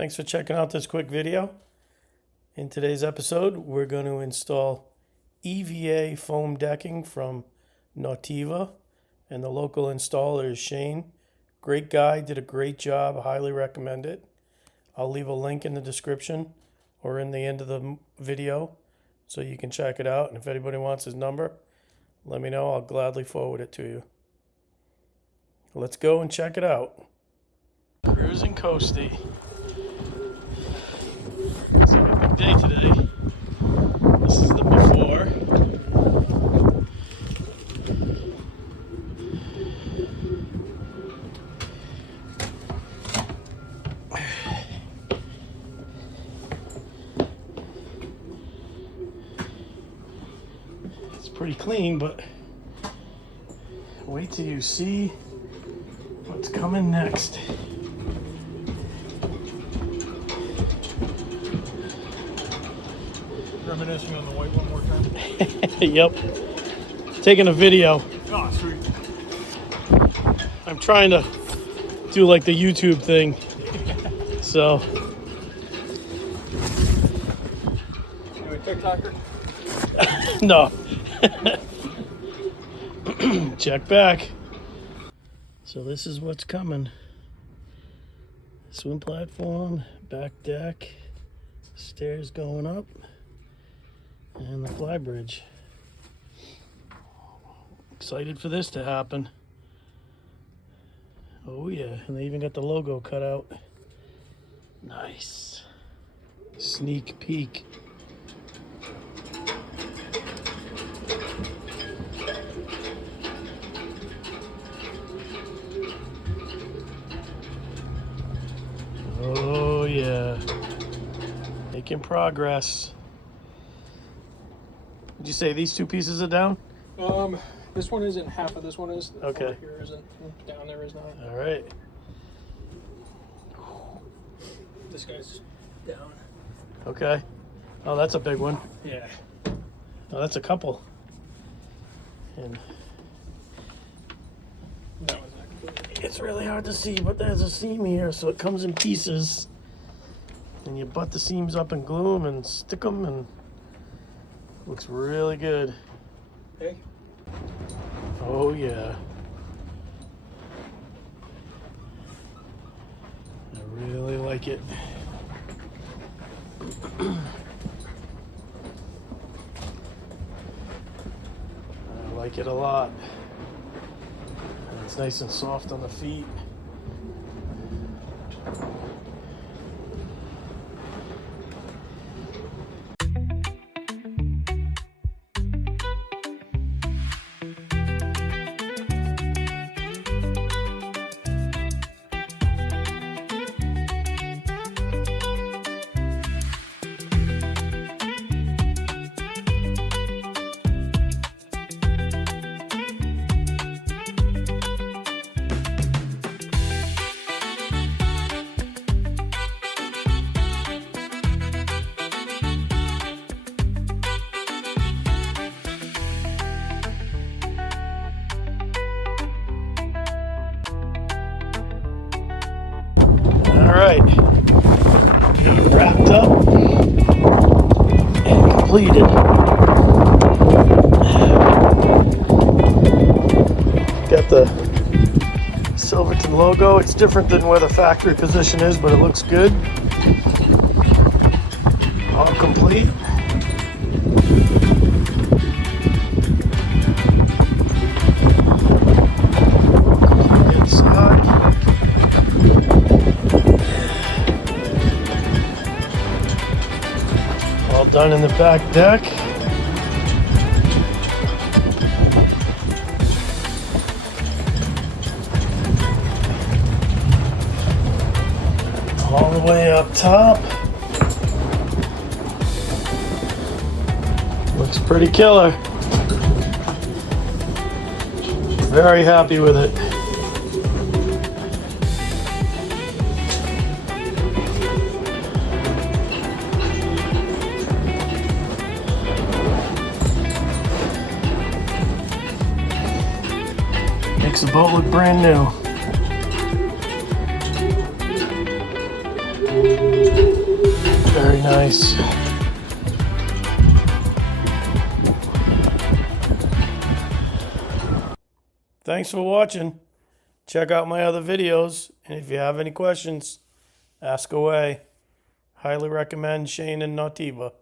Thanks for checking out this quick video. In today's episode, we're going to install EVA foam decking from Nauteva, and the local installer is Shane. Great guy, did a great job, I highly recommend it. I'll leave a link in the description or in the end of the video so you can check it out. And if anybody wants his number, let me know. I'll gladly forward it to you. Let's go and check it out. Cruising coasty. It's a good day today. This is the before. It's pretty clean, but wait till you see what's coming next. Reminiscing on the white one more time. Yep. Taking a video. Oh, sweet. I'm trying to do like the YouTube thing. So. You a TikToker? No. Check back. So this is what's coming. Swim platform, back deck, stairs going up, and the fly bridge. Excited for this to happen. Oh yeah, and they even got the logo cut out. Nice. Sneak peek. Oh yeah, making progress. Did you say these two pieces are down? This one isn't. Half of this one is. Okay. Over here isn't. Down there is not. All right. This guy's down. Okay. Oh, that's a big one. Yeah. Oh, that's a couple. And That was actually. it's really hard to see, but there's a seam here, so it comes in pieces. And you butt the seams up and glue them and stick them, and looks really good. Hey. Oh yeah. I really like it. I like it a lot. And it's nice and soft on the feet. All right, wrapped up and completed. Got the Silverton logo. It's different than where the factory position is, but it looks good. All complete. Inside. All done in the back deck. All the way up top. Looks pretty killer. Very happy with it. Makes the boat look brand new. Very nice. Thanks for watching. Check out my other videos, and if you have any questions, ask away. Highly recommend Shane and Nauteva.